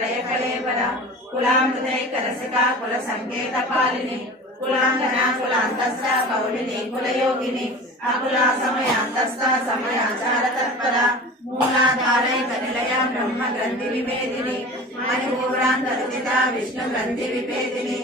त्रय कलेवर कुलामृतैक रसिका कुल संकेत पालिनी कुलांगना कुलांतस्थ कौलिनी कुलयोगिनी अकुला समयांतस्थ समयाचार तत्परा मूलाधारैक निलया ब्रह्म ग्रंथि विभेदिनी मणिपूरांतर्जिता विष्णु ग्रंथि विभेदिनी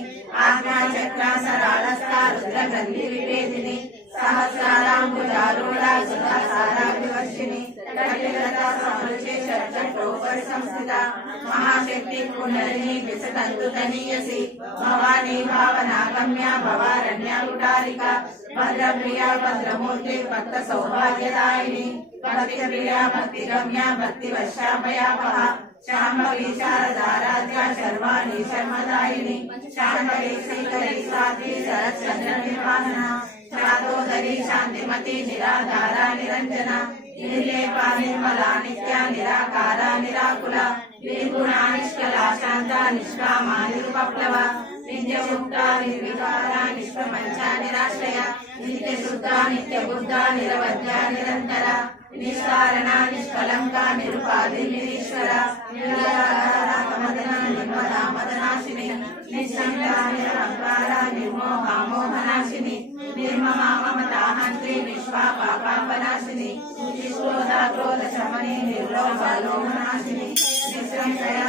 आज्ञा चक्रा सरालस्था रुद्र ग्रंथि विभेदिनी सहस्रारांबुजारूढ़ा सुधा सारा विवर्षिणी कटिलता समरुचि षट्चक्रोपरि संस्थिता महाशक्ति कुंडलिनी विसतंतु तनीयसी भवानी भावनागम्या भवारण्या कुटारिका भद्रप्रिया भद्रमूर्ति भक्त सौभाग्यदायिनी भक्तिप्रिया भक्तिगम्या भक्तिवशाभयापहा शाम्भवी शारदाराध्या शर्वाणी शर्मदायिनी शाम्भवी श्रीकरी साध्वी शरच्चंद्र निर्वाहना शातोदरी शांतिमती निराधारा निरंजना निर्लेपा निर्मला नित्या निराकारा निराकुला निर्गुणा निष्कला शांता निष्कामा निरुपप्लवा नित्यमुक्ता निर्विकारा निष्प्रपंचा निराश्रया नित्यशुद्धा नित्यबुद्धा निरवध्या निरंतरा निष्कारणा निष्कलंका निरुपाधि निरीश्वरा निराधारा मदना निर्मला मदनाशिनी निःसंगा निरहंकारा निर्मोहा मोहनाशिनी निर्ममा ममता हंत्री विश्वा पापापनाशिनी निष्क्रोधा क्रोध शमनी निर्लोभा लोभनाशिनी निःसंशया